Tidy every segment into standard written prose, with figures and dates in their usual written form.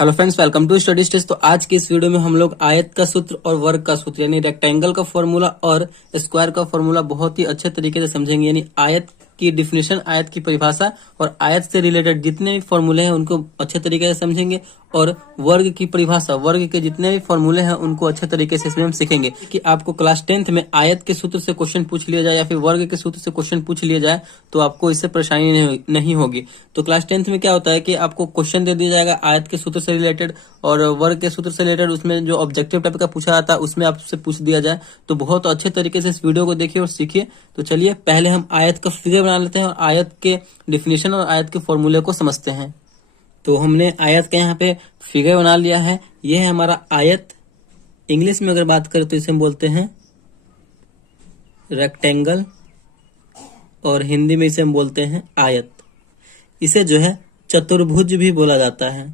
Hello friends, welcome to study stage. तो आज की इस वीडियो में हम लोग आयत का सूत्र और वर्ग का सूत्र यानी रेक्टेंगल का फॉर्मूला और स्क्वायर का फॉर्मूला बहुत ही अच्छे तरीके से समझेंगे। यानी आयत की डिफिनेशन, आयत की परिभाषा और आयत से रिलेटेड जितने भी फॉर्मूले हैं उनको अच्छे तरीके से समझेंगे, और वर्ग की परिभाषा, वर्ग के जितने भी फॉर्मूले हैं उनको अच्छे तरीके से इसमें हम सीखेंगे कि आपको क्लास 10th में आयत के सूत्र से क्वेश्चन पूछ लिया जाए या फिर वर्ग के सूत्र से क्वेश्चन पूछ लिया जाए तो आपको इससे परेशानी नहीं होगी। तो क्लास 10th में क्या होता है कि आपको क्वेश्चन दे दिया जाएगा आयत के सूत्र से रिलेटेड और वर्ग के सूत्र से रिलेटेड, उसमें जो ऑब्जेक्टिव टाइप का पूछा जाता है उसमें आपसे पूछ दिया जाए। तो बहुत अच्छे तरीके से इस वीडियो को देखिए और सीखिए। तो चलिए पहले हम आयत का फिगर बना लेते हैं और आयत के डिफिनेशन और आयत के फॉर्मूले को समझते हैं। तो हमने आयत का यहाँ पे फिगर बना लिया है। ये है हमारा आयत। इंग्लिश में अगर बात करें तो इसे हम बोलते हैं रेक्टेंगल और हिंदी में इसे हम बोलते हैं आयत। इसे जो है चतुर्भुज भी बोला जाता है।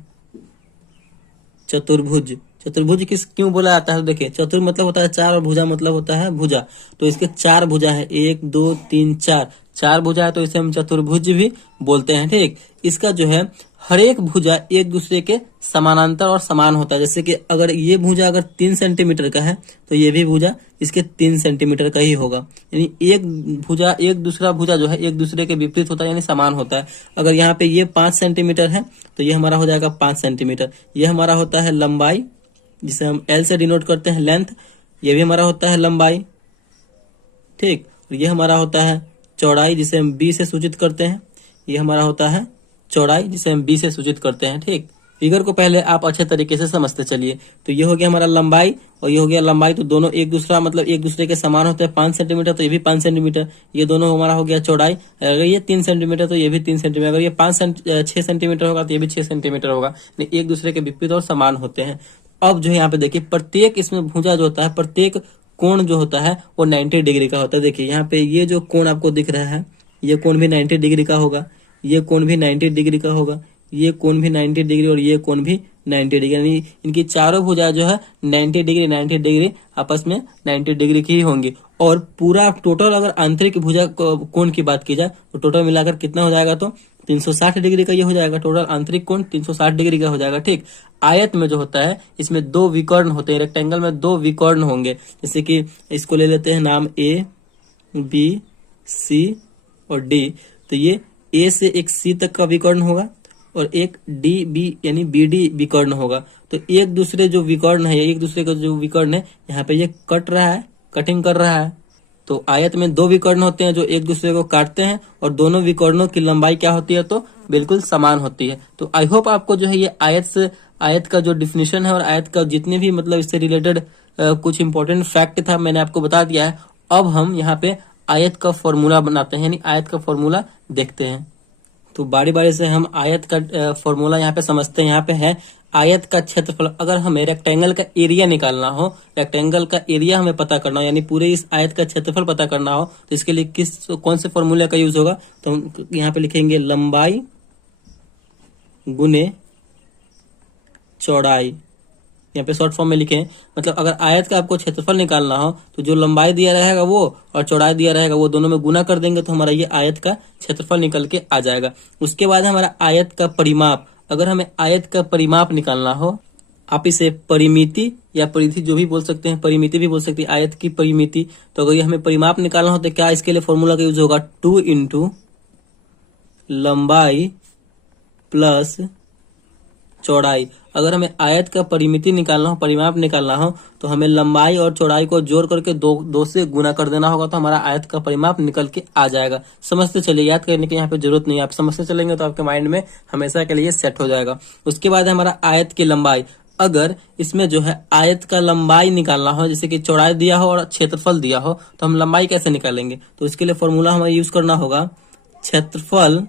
चतुर्भुज, चतुर्भुज क्यों बोला जाता है? तो देखिए, चतुर मतलब होता है चार और भुजा मतलब होता है भुजा। तो इसके चार भुजा है, 1 2 3 4, चार भुजा है तो इसे हम चतुर्भुज भी बोलते हैं। ठीक, इसका जो है हर एक भुजा एक दूसरे के समानांतर और समान होता है। जैसे कि अगर ये भुजा अगर 3 सेंटीमीटर का है तो ये भी भुजा इसके 3 सेंटीमीटर का ही होगा। यानी एक भुजा, एक दूसरा भुजा जो है एक दूसरे के विपरीत होता है, यानी समान होता है। अगर यहाँ पे ये 5 सेंटीमीटर है तो ये हमारा हो जाएगा 5 सेंटीमीटर। ये हमारा होता है लंबाई, जिसे हम L से डिनोट करते हैं, लेंथ। ये भी हमारा होता है लंबाई। ठीक, और ये हमारा होता है चौड़ाई, जिसे हम B से सूचित करते हैं। ये हमारा होता है चौड़ाई, जिसे हम B से सूचित करते हैं। ठीक, फिगर को पहले आप अच्छे तरीके से समझते चलिए। तो ये हो गया हमारा लंबाई और ये हो गया लंबाई। तो दोनों एक दूसरा मतलब एक दूसरे के समान होते हैं। 5 सेंटीमीटर तो ये भी 5 सेंटीमीटर। ये दोनों हमारा हो गया चौड़ाई। अगर ये 3 सेंटीमीटर तो ये भी 3 सेंटीमीटर। अगर ये 6 सेंटीमीटर होगा तो ये भी 6 सेंटीमीटर होगा। एक दूसरे के विपरीत और समान होते हैं। अब जो है यहाँ पे देखिए, प्रत्येक इसमें भुजा जो होता है, प्रत्येक कोण जो होता है वो 90 डिग्री का होता है। देखिए यहाँ पे ये जो कोण आपको दिख रहा है, ये कोण भी 90 डिग्री का होगा, ये कोण भी 90 डिग्री का होगा, ये कोण भी 90 डिग्री और ये कोण भी 90 डिग्री। यानी इनकी चारों भुजा जो है 90 डिग्री आपस में 90 डिग्री की ही होंगी। और पूरा टोटल अगर आंतरिक भुजा कोण की बात की जाए तो टोटल मिलाकर कितना हो जाएगा? तो 360 डिग्री का ये हो जाएगा। टोटल आंतरिक कोण 360 डिग्री का हो जाएगा। ठीक, आयत में जो होता है इसमें 2 विकर्ण होते हैं। रेक्टेंगल में 2 विकर्ण होंगे। जैसे कि इसको ले लेते हैं नाम A, B, C और D। तो ये A से एक C तक का विकर्ण होगा और एक D, B यानी BD विकर्ण होगा। तो एक दूसरे जो विकर्ण है, एक दूसरे का जो विकर्ण है यहाँ पे ये कट रहा है, कटिंग कर रहा है। तो आयत में 2 विकर्ण होते हैं जो एक दूसरे को काटते हैं और दोनों विकर्णों की लंबाई क्या होती है? तो बिल्कुल समान होती है। तो आई होप आपको जो है ये आयत का जो डिफिनेशन है और आयत का जितने भी मतलब इससे रिलेटेड कुछ इंपॉर्टेंट फैक्ट था मैंने आपको बता दिया है। अब हम यहाँ पे आयत का फॉर्मूला बनाते हैं, यानी आयत का फॉर्मूला देखते हैं। तो बारी बारी से हम आयत का फॉर्मूला यहाँ पे समझते हैं। यहाँ पे है आयत का क्षेत्रफल। अगर हमें रेक्टेंगल का एरिया निकालना हो, रेक्टेंगल का एरिया हमें पता करना हो, यानी पूरे इस आयत का क्षेत्रफल पता करना हो, तो इसके लिए कौन से फॉर्मूले का यूज होगा? तो हम यहाँ पे लिखेंगे लंबाई गुने चौड़ाई। यहाँ पे शॉर्ट फॉर्म में लिखें, मतलब अगर आयत का आपको क्षेत्रफल निकालना हो तो जो लंबाई दिया रहेगा वो और चौड़ाई दिया रहेगा वो दोनों में गुना कर देंगे तो हमारा ये आयत का क्षेत्रफल निकल के आ जाएगा। उसके बाद हमारा आयत का परिमाप। अगर हमें आयत का परिमाप निकालना हो, आप इसे परिमिति या परिधि जो भी बोल सकते हैं, परिमिति भी बोल सकते हैं, आयत की परिमिति। तो अगर ये हमें परिमाप निकालना हो तो क्या इसके लिए फॉर्मूला का यूज होगा? 2 इंटू लंबाई प्लस चौड़ाई। अगर हमें आयत का परिमिति निकालना हो, परिमाप निकालना हो, तो हमें लंबाई और चौड़ाई को जोड़ करके दो से गुना कर देना होगा तो हमारा आयत का परिमाप निकल के आ जाएगा। समझते चलिए, याद करने की यहाँ पे जरूरत नहीं है। आप समझते चलेंगे तो आपके माइंड में हमेशा के लिए सेट हो जाएगा। उसके बाद हमारा आयत की लंबाई। अगर इसमें जो है आयत का लंबाई निकालना हो, जैसे कि चौड़ाई दिया हो और क्षेत्रफल दिया हो, तो हम लंबाई कैसे निकालेंगे? तो इसके लिए फॉर्मूला हमें यूज करना होगा क्षेत्रफल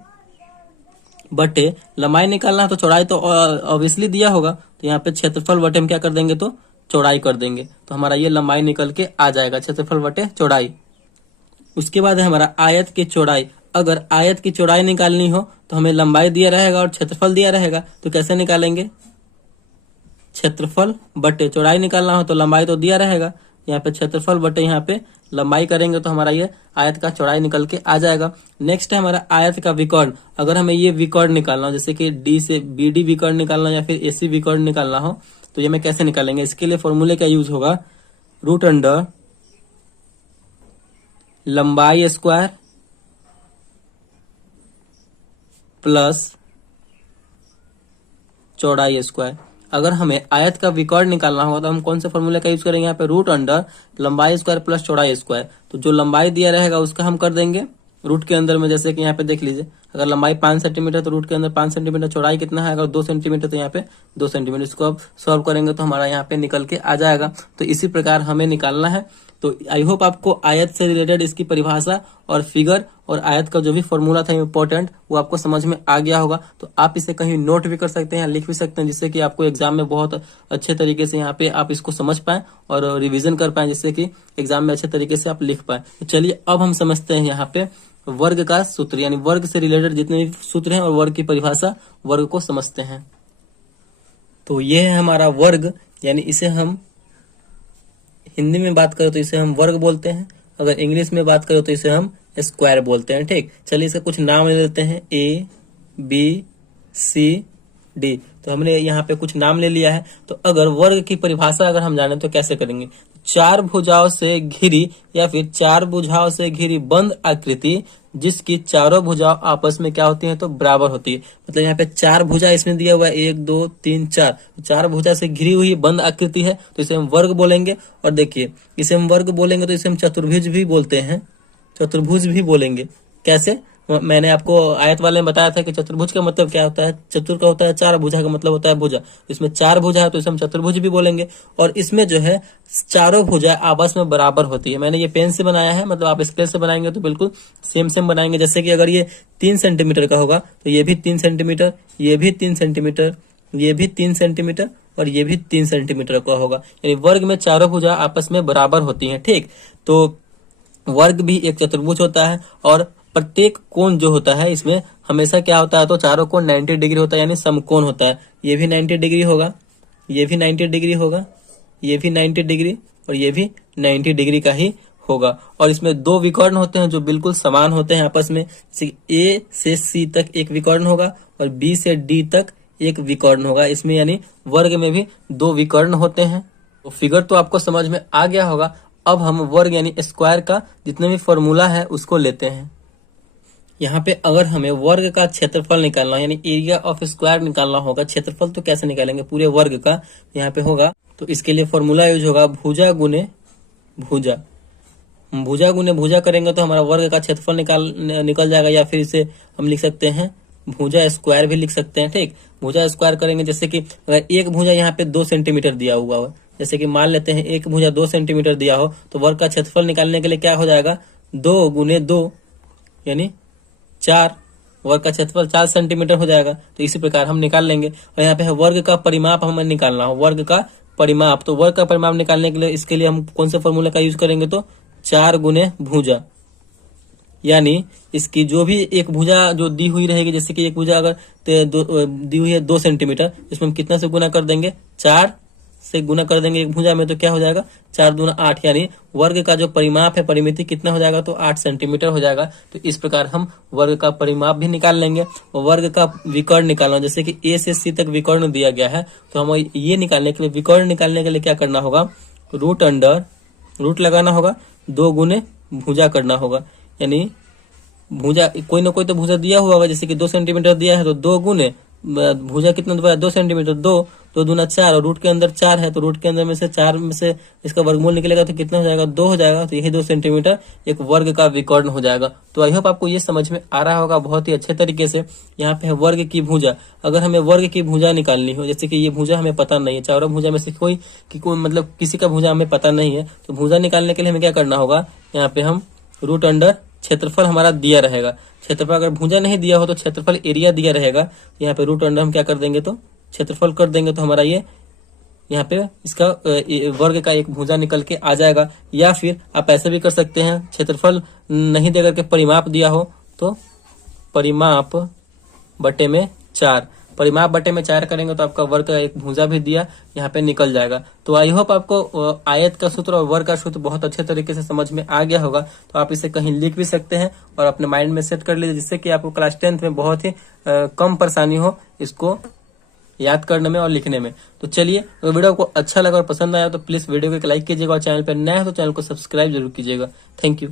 बटे लंबाई। निकालना है तो चौड़ाई तो ऑब्वियसली दिया होगा, तो यहाँ पे क्षेत्रफल बटे हम क्या कर देंगे? तो चौड़ाई कर देंगे तो हमारा ये लंबाई निकल के आ जाएगा, क्षेत्रफल बटे चौड़ाई। उसके बाद है हमारा आयत की चौड़ाई। अगर आयत की चौड़ाई निकालनी हो तो हमें लंबाई दिया रहेगा और क्षेत्रफल दिया रहेगा, तो कैसे निकालेंगे? क्षेत्रफल बटे चौड़ाई निकालना हो तो लंबाई तो दिया रहेगा, यहाँ पे क्षेत्रफल बटे यहाँ पे लंबाई करेंगे तो हमारा ये आयत का चौड़ाई निकल के आ जाएगा। नेक्स्ट है हमारा आयत का विकर्ण। अगर हमें ये विकर्ण निकालना हो, जैसे कि डी से बीडी विकर्ण निकालना या फिर एसी विकर्ण निकालना हो, तो ये मैं कैसे निकालेंगे? इसके लिए फॉर्मूले का यूज होगा रूट अंडर लंबाई स्क्वायर प्लस चौड़ाई स्क्वायर। अगर हमें आयत का विकर्ण निकालना होगा तो हम कौन से फॉर्मूले का यूज करेंगे? यहाँ पे रूट अंडर लंबाई स्क्वायर प्लस चौड़ाई स्क्वायर। तो जो लंबाई दिया रहेगा उसका हम कर देंगे रूट के अंदर में। जैसे कि यहाँ पे देख लीजिए, अगर लंबाई 5 सेंटीमीटर तो रूट के अंदर 5 सेंटीमीटर, चौड़ाई कितना है? अगर 2 सेंटीमीटर तो यहाँ पे 2 सेंटीमीटर। इसको अब सॉल्व करेंगे तो हमारा यहाँ पे निकल के आ जाएगा। तो इसी प्रकार हमें निकालना है। तो आई होप आपको आयत से रिलेटेड इसकी परिभाषा और फिगर और आयत का जो भी फॉर्मूला था इंपॉर्टेंट, वो आपको समझ में आ गया होगा। तो आप इसे कहीं नोट भी कर सकते हैं, लिख भी सकते हैं, जिससे कि आपको एग्जाम में बहुत अच्छे तरीके से यहाँ पे आप इसको समझ पाएं और रिवीजन कर पाएं, जिससे कि एग्जाम में अच्छे तरीके से आप लिख पाएं। तो चलिए अब हम समझते हैं यहाँ पे वर्ग का सूत्र, यानी वर्ग से रिलेटेड जितने भी सूत्र हैं और वर्ग की परिभाषा, वर्ग को समझते हैं। तो ये है हमारा वर्ग, यानी इसे हम हिंदी में बात करें तो इसे हम वर्ग बोलते हैं, अगर इंग्लिश में बात करें तो इसे हम स्क्वायर बोलते हैं। ठीक, चलिए इसका कुछ नाम ले लेते हैं, ए बी सी डी। तो हमने यहाँ पे कुछ नाम ले लिया है। तो अगर वर्ग की परिभाषा अगर हम जाने तो कैसे करेंगे? चार भुजाओं से घिरी या फिर चार भुजाओं से घिरी बंद आकृति जिसकी चारों भुजाओं आपस में क्या होती हैं? तो बराबर होती है। मतलब यहाँ पे चार भुजा इसमें दिया हुआ है, 1 2 3 4, चार भुजा से घिरी हुई बंद आकृति है, तो इसे हम वर्ग बोलेंगे। और देखिए, इसे हम वर्ग बोलेंगे तो इसे हम चतुर्भुज भी बोलते हैं, चतुर्भुज भी बोलेंगे। कैसे? मैंने आपको आयत वाले में बताया था कि चतुर्भुज का मतलब क्या होता है? चतुर का होता है चार, भुजा का मतलब होता है भुजा। इसमें चार भुजा है तो इसे हम चतुर्भुज भी बोलेंगे। और इसमें जो है चारों भुजा आपस में बराबर होती है। मैंने ये पेन से बनाया है, मतलब आप स्केल से बनाएंगे तो बिल्कुल सेम सेम बनाएंगे। जैसे कि अगर ये 3 सेंटीमीटर का होगा तो ये भी 3 सेंटीमीटर, ये भी 3 सेंटीमीटर, ये भी 3 सेंटीमीटर और ये भी 3 सेंटीमीटर का होगा। यानी वर्ग में चारों भुजा आपस में बराबर होती है। ठीक, तो वर्ग भी एक चतुर्भुज होता है और प्रत्येक कोण जो होता है इसमें हमेशा क्या होता है? तो चारों कोण 90 डिग्री होता है, यानी समकोण होता है। ये भी 90 डिग्री होगा, ये भी 90 डिग्री होगा, ये भी 90 डिग्री और ये भी 90 डिग्री का ही होगा। और इसमें दो विकर्ण होते हैं जो बिल्कुल समान होते हैं आपस में। जैसे ए से सी तक एक विकर्ण होगा और बी से डी तक एक विकर्ण होगा। इसमें यानी वर्ग में भी दो विकर्ण होते हैं। तो फिगर तो आपको समझ में आ गया होगा। अब हम वर्ग यानी स्क्वायर का जितने भी फॉर्मूला है उसको लेते हैं। यहाँ पे अगर हमें वर्ग का क्षेत्रफल निकालना है, यानी एरिया ऑफ स्क्वायर निकालना होगा, क्षेत्रफल तो कैसे निकालेंगे पूरे वर्ग का? यहाँ पे होगा, तो इसके लिए फॉर्मूला यूज होगा भुजा गुने भुजा। भुजा गुने भुजा करेंगे तो हमारा वर्ग का क्षेत्रफल निकल जाएगा। या फिर इसे हम लिख सकते हैं भुजा स्क्वायर भी लिख सकते हैं। ठीक, भुजा स्क्वायर करेंगे, जैसे कि अगर एक भुजा यहाँ पे 2 सेंटीमीटर दिया हुआ हो, जैसे कि मान लेते हैं एक भुजा 2 सेंटीमीटर दिया हो, तो वर्ग का क्षेत्रफल निकालने के लिए क्या हो जाएगा? 2 गुने 2 यानी 4, वर्ग का क्षेत्रफल 4 सेंटीमीटर हो जाएगा। तो इसी प्रकार हम निकाल लेंगे। और यहाँ पे है वर्ग का परिमाप हमें निकालना हो, वर्ग का परिमाप। तो वर्ग का परिमाप निकालने के लिए इसके लिए हम कौन से फॉर्मूले का यूज करेंगे? तो 4 गुने भुजा, यानी इसकी जो भी एक भुजा जो दी हुई रहेगी, जैसे कि एक भुजा अगर दी हुई है 2 सेंटीमीटर, इसमें हम कितना से गुना कर देंगे? 4 से गुना कर देंगे एक भुजा में, तो क्या हो जाएगा? 4 दूना 8, यानी वर्ग का जो परिमाप है, परिमिति कितना हो जाएगा? तो 8 सेंटीमीटर हो जाएगा। तो इस प्रकार हम वर्ग का परिमाप भी निकाल लेंगे। और वर्ग का विकर्ण निकालना, जैसे कि ए से सी तक विकर्ण दिया गया है, तो हम ये निकालने के लिए, विकर्ण निकालने के लिए क्या करना होगा? रूट अंडर, रूट लगाना होगा, 2 गुने भुजा करना होगा। यानी भुजा कोई ना कोई तो भुजा दिया हुआ होगा, जैसे कि 2 सेंटीमीटर दिया है तो 2 गुने भुजा कितना दिया? 2 सेंटीमीटर, 2 दूना 4 और रूट के अंदर 4 है, तो रूट के अंदर में से 4 में से इसका वर्गमूल निकलेगा तो कितना हो जाएगा? 2 हो जाएगा। तो यही 2 सेंटीमीटर एक वर्ग का विकर्ण हो जाएगा। तो आई होप आपको ये समझ में आ रहा होगा बहुत ही अच्छे तरीके से। यहाँ पे है वर्ग की भुजा। अगर हमें वर्ग की भुजा निकालनी हो, जैसे कि ये भुजा हमें पता नहीं है, चारों भुजा में से कोई मतलब किसी का भुजा हमें पता नहीं है, तो भुजा निकालने के लिए हमें क्या करना होगा? यहाँ पे हम रूट अंडर क्षेत्रफल हमारा दिया रहेगा। क्षेत्रफल अगर भुजा नहीं दिया हो तो क्षेत्रफल एरिया दिया रहेगा। यहाँ पे रूट अंडर हम क्या कर देंगे? तो क्षेत्रफल कर देंगे, तो हमारा ये यहाँ पे इसका वर्ग का एक भुजा निकल के आ जाएगा। या फिर आप ऐसे भी कर सकते हैं, क्षेत्रफल नहीं देकर के परिमाप दिया हो तो परिमाप बटे में 4, परिमाप बटे में 4 करेंगे तो आपका वर्ग का एक भुजा भी दिया यहाँ पे निकल जाएगा। तो आई होप आपको आयत का सूत्र और वर्ग का सूत्र बहुत अच्छे तरीके से समझ में आ गया होगा। तो आप इसे कहीं लिख भी सकते हैं और अपने माइंड में सेट कर लीजिए, जिससे कि आपको क्लास 10th में बहुत ही कम परेशानी हो इसको याद करने में और लिखने में। तो चलिए, अगर वीडियो आपको अच्छा लगा और पसंद आया तो प्लीज वीडियो को एक लाइक कीजिएगा और चैनल पर नया है तो चैनल को सब्सक्राइब जरूर कीजिएगा। Thank you.